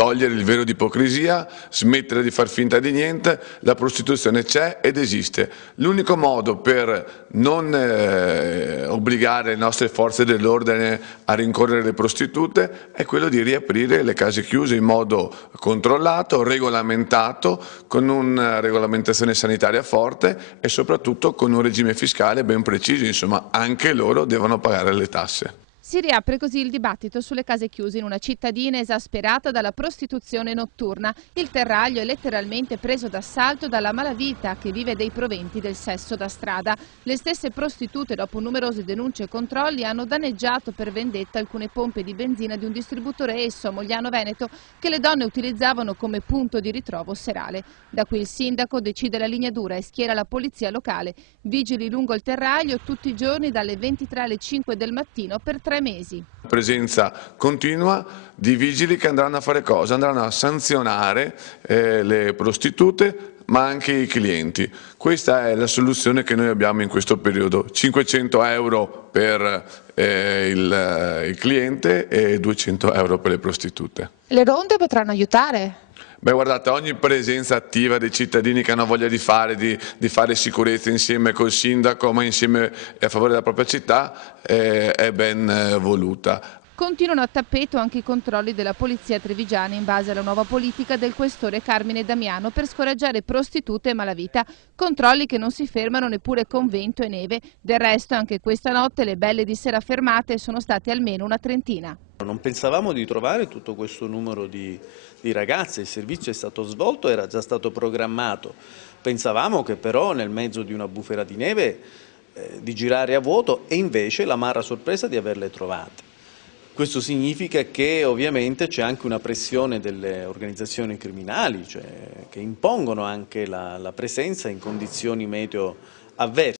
togliere il velo di ipocrisia, smettere di far finta di niente. La prostituzione c'è ed esiste. L'unico modo per non obbligare le nostre forze dell'ordine a rincorrere le prostitute è quello di riaprire le case chiuse in modo controllato, regolamentato, con una regolamentazione sanitaria forte e soprattutto con un regime fiscale ben preciso. Insomma, anche loro devono pagare le tasse. Si riapre così il dibattito sulle case chiuse in una cittadina esasperata dalla prostituzione notturna. Il terraglio è letteralmente preso d'assalto dalla malavita che vive dei proventi del sesso da strada. Le stesse prostitute, dopo numerose denunce e controlli, hanno danneggiato per vendetta alcune pompe di benzina di un distributore esso a Mogliano Veneto che le donne utilizzavano come punto di ritrovo serale. Da qui il sindaco decide la linea dura e schiera la polizia locale. Vigili lungo il terraglio tutti i giorni dalle 23 alle 5 del mattino per 3 mesi. Presenza continua di vigili che andranno a fare cosa? Andranno a sanzionare le prostitute ma anche i clienti. Questa è la soluzione che noi abbiamo in questo periodo: 500 euro per il cliente e 200 euro per le prostitute. Le ronde potranno aiutare? Beh, guardate, ogni presenza attiva dei cittadini che hanno voglia di fare sicurezza insieme col sindaco, ma insieme a favore della propria città, è ben voluta. Continuano a tappeto anche i controlli della polizia trevigiana in base alla nuova politica del questore Carmine Damiano per scoraggiare prostitute e malavita. Controlli che non si fermano neppure con vento e neve. Del resto anche questa notte le belle di sera fermate sono state almeno una trentina. Non pensavamo di trovare tutto questo numero di ragazze, il servizio è stato svolto, era già stato programmato. Pensavamo che però nel mezzo di una bufera di neve di girare a vuoto e invece l'amara sorpresa di averle trovate. Questo significa che ovviamente c'è anche una pressione delle organizzazioni criminali, cioè, che impongono anche la presenza in condizioni meteo avverse.